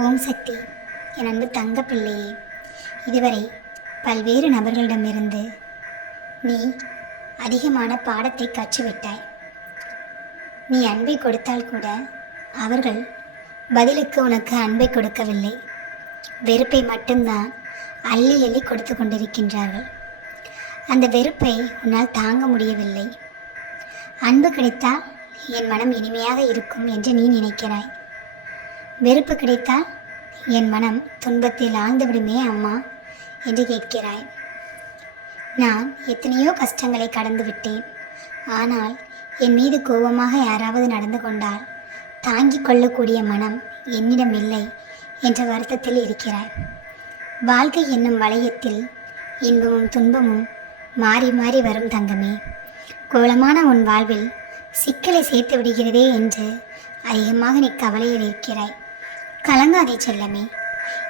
ஓம் சக்தி என் அன்பு தங்க பிள்ளையே. இதுவரை பல்வேறு நபர்களிடமிருந்து நீ அதிகமான பாடத்தை கற்றுவிட்டாய். நீ அன்பை கொடுத்தால் கூட அவர்கள் பதிலுக்கு உனக்கு அன்பை கொடுக்கவில்லை. வெறுப்பை மட்டும்தான் அள்ளி அள்ளி கொடுத்து கொண்டிருக்கின்றார்கள். அந்த வெறுப்பை உன்னால் தாங்க முடியவில்லை. அன்பு கிடைத்தால் என் மனம் இனிமையாக இருக்கும் என்று நீ நினைக்கிறாய். வெறுப்பு கிடைத்தால் என் மனம் துன்பத்தில் ஆழ்ந்துவிடுமே அம்மா என்று கேட்கிறாய். நான் எத்தனையோ கஷ்டங்களை கடந்து விட்டேன். ஆனால் என் மீது கோபமாக யாராவது நடந்து கொண்டால் தாங்கிக் கொள்ளக்கூடிய மனம் என்னிடம் இல்லை என்ற வருத்தத்தில் இருக்கிறாய். வாழ்க்கை என்னும் வளையத்தில் இன்பமும் துன்பமும் மாறி மாறி வரும் தங்கமே. கோலமான உன் வாழ்வில் சிக்கலை சேர்த்து விடுகிறதே என்று அதிகமாக நீ கவலையில் இருக்கிறாய். கலங்காதே செல்லமே.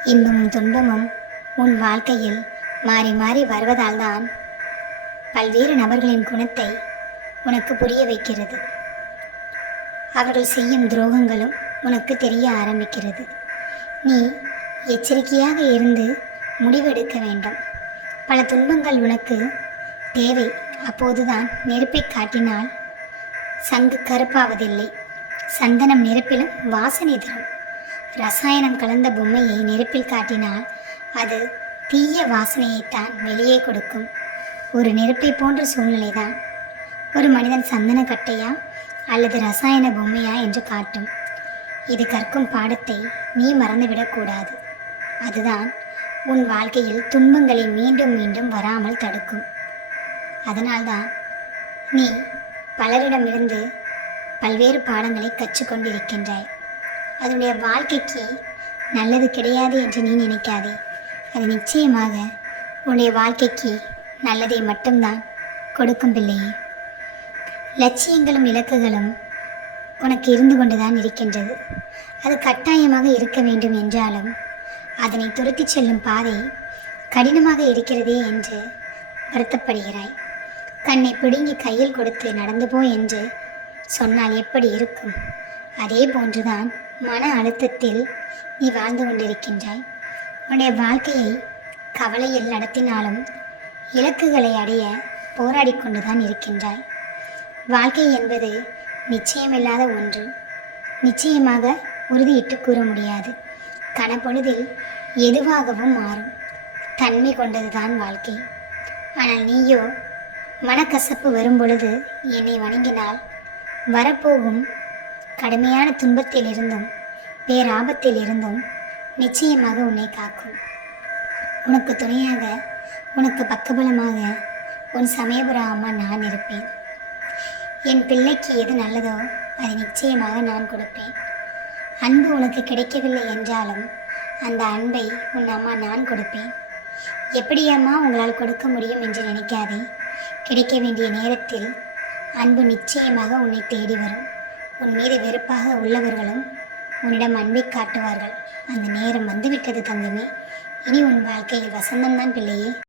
இன்பமும் துன்பமும் உன் வாழ்க்கையில் மாறி மாறி வருவதால்தான் பல்வேறு நபர்களின் குணத்தை உனக்கு புரிய வைக்கிறது. அவர்கள் செய்யும் துரோகங்களும் உனக்கு தெரிய ஆரம்பிக்கிறது. நீ எச்சரிக்கையாக இருந்து முடிவெடுக்க வேண்டும். பல துன்பங்கள் உனக்கு தேவை. அப்போதுதான் நெருப்பை காட்டினால் சங்கு கருப்பாவதில்லை சந்தனம் நெருப்பிலும் வாசனை தரும். ரசாயனம் கலந்த பொம்மையை நெருப்பில் காட்டினால் அது தீய வாசனையைத்தான் வெளியே கொடுக்கும். ஒரு நெருப்பை போன்ற சூழ்நிலைதான். ஒரு மனிதன் சந்தன கட்டையா அல்லது ரசாயன பொம்மையா என்று காட்டும். இது கற்கும் பாடத்தை நீ மறந்துவிடக்கூடாது அதுதான் உன் வாழ்க்கையில் துன்பங்களை மீண்டும் மீண்டும் வராமல் தடுக்கும். அதனால்தான் நீ பலரிடமிருந்து பல்வேறு பாடங்களை கற்றுக்கொண்டிருக்கின்றாய். அதனுடைய வாழ்க்கைக்கு நல்லது கிடையாது என்று நீ நினைக்காதே. அது நிச்சயமாக உன்னுடைய வாழ்க்கைக்கு நல்லதை மட்டும்தான் கொடுக்கும் பிள்ளையே. லட்சியங்களும் இலக்குகளும் உனக்கு இருந்து கொண்டுதான் இருக்கின்றது. அது கட்டாயமாக இருக்க வேண்டும் என்றாலும் அதனை துரத்திச் செல்லும் பாதை கடினமாக இருக்கிறதே என்று வருத்தப்படுகிறாய். கண்ணை பிடுங்கி கையில் கொடுத்து நடந்து போ என்று சொன்னால் எப்படி இருக்கும்? அதே போன்றுதான் மன அழுத்தத்தில் நீ வாழ்ந்து கொண்டிருக்கின்றாய். உன்னுடைய வாழ்க்கையை கவலையில் நடத்தினாலும் இலக்குகளை அடைய போராடி கொண்டுதான் இருக்கின்றாய். வாழ்க்கை என்பது நிச்சயமில்லாத ஒன்று. நிச்சயமாக உறுதியிட்டு கூற முடியாது. கனப்பொழுதில் எதுவாகவும் மாறும். தன்மை கொண்டதுதான் வாழ்க்கை. ஆனால் நீயோ மனக்கசப்பு வரும் பொழுது என்னை வணங்கினால் வரப்போகும் கடுமையான துன்பத்தில் இருந்தும் பேராபத்தில் இருந்தும் நிச்சயமாக உன்னை காக்கும். உனக்கு துணையாக உனக்கு பக்கபலமாக உன் சமயபுர அம்மா நான் இருப்பேன். என் பிள்ளைக்கு எது நல்லதோ அதை நிச்சயமாக நான் கொடுப்பேன். அன்பு உனக்கு கிடைக்கவில்லை என்றாலும் அந்த அன்பை உன் அம்மா நான் கொடுப்பேன். எப்படி அம்மா உங்களால் கொடுக்க முடியும் என்று நினைக்காதே. கிடைக்க வேண்டிய நேரத்தில் அன்பு நிச்சயமாக உன்னை தேடி வரும். உன் மீது வெறுப்பாக உள்ளவர்களும் உன்னிடம் அன்பை காட்டுவார்கள். அந்த நேரம் வந்துவிட்டது தங்கமே. இனி உன் வாழ்க்கையில் வசந்தம்தான் பிள்ளையே.